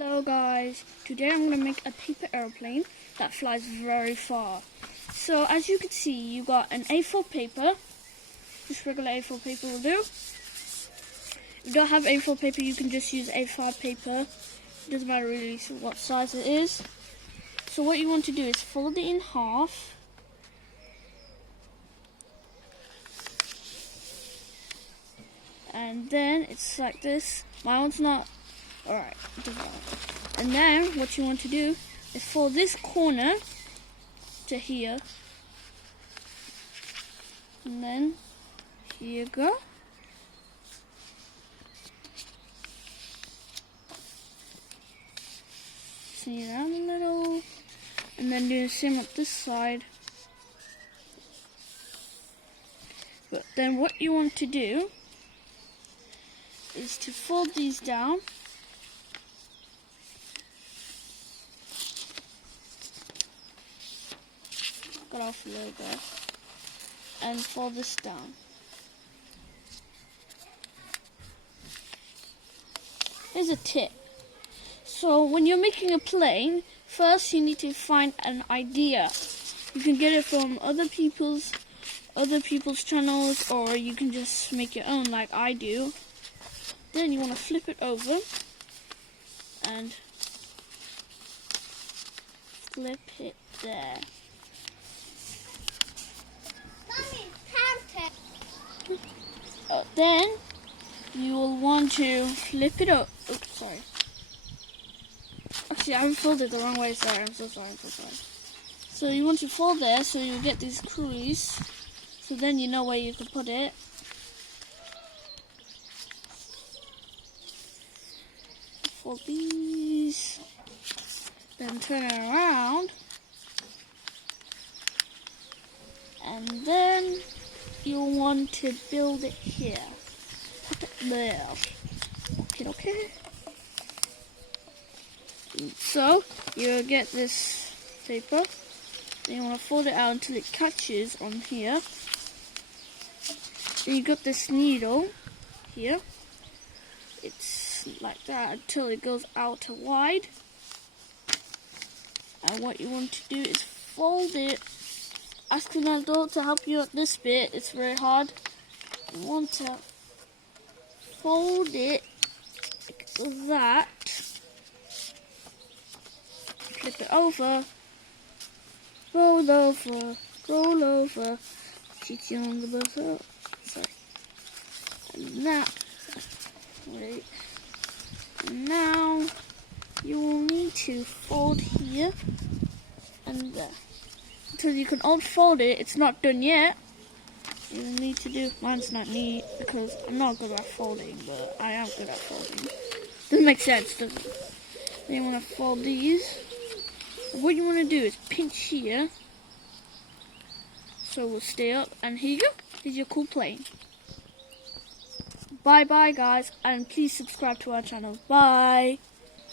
Hello guys, today I'm going to make a paper airplane that flies very far. So as you can see, you got an A4 paper, just regular A4 paper will do. If you don't have A4 paper, you can just use A5 paper, it doesn't matter really what size it is. So what you want to do is fold it in half. And then it's like this. My one's not. Alright, and then what you want to do is fold this corner to here. And then here you go. See it down a little. And then do the same up this side. But then what you want to do is to fold these down. Got off a little bit. And fold this down. Here's a tip. So when you're making a plane, first you need to find an idea. You can get it from other people's channels, or you can just make your own like I do. Then you want to flip it over and flip it there. Then you will want to flip it up. Oops, sorry. Actually, I folded the wrong way. Sorry, I'm so sorry. So you want to fold there, so you get these crease. So then you know where you can put it. Fold these. Then turn it around. And then you'll want to build it here. Put it there. Okay. So you get this paper. Then you want to fold it out until it catches on here. Then you got this needle here. It's like that until it goes out to wide. And what you want to do is fold it. Ask an adult to help you at this bit, it's very hard. You want to fold it like that, flip it over, roll over, cheating on the buzzer, sorry, and that, wait, and now you will need to fold here and there. Until you can unfold it, it's not done yet. You need to do, mine's not neat because I'm not good at folding, but I am good at folding. Doesn't make sense, does it? Then you want to fold these. And what you want to do is pinch here, so it will stay up. And here you go. Here's your cool plane. Bye bye guys, and please subscribe to our channel. Bye.